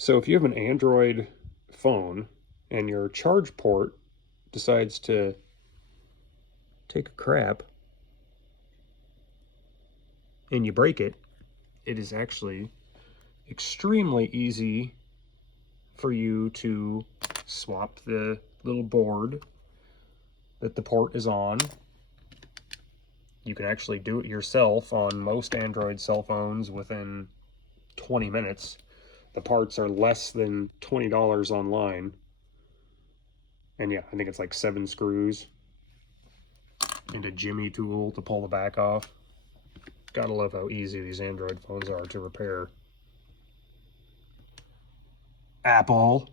So if you have an Android phone and your charge port decides to take a crap and you break it, it is actually extremely easy for you to swap the little board that the port is on. You can actually do it yourself on most Android cell phones within 20 minutes. The parts are less than $20 online. And yeah, I think it's like 7 screws and a jimmy tool to pull the back off. Gotta love how easy these Android phones are to repair. Apple.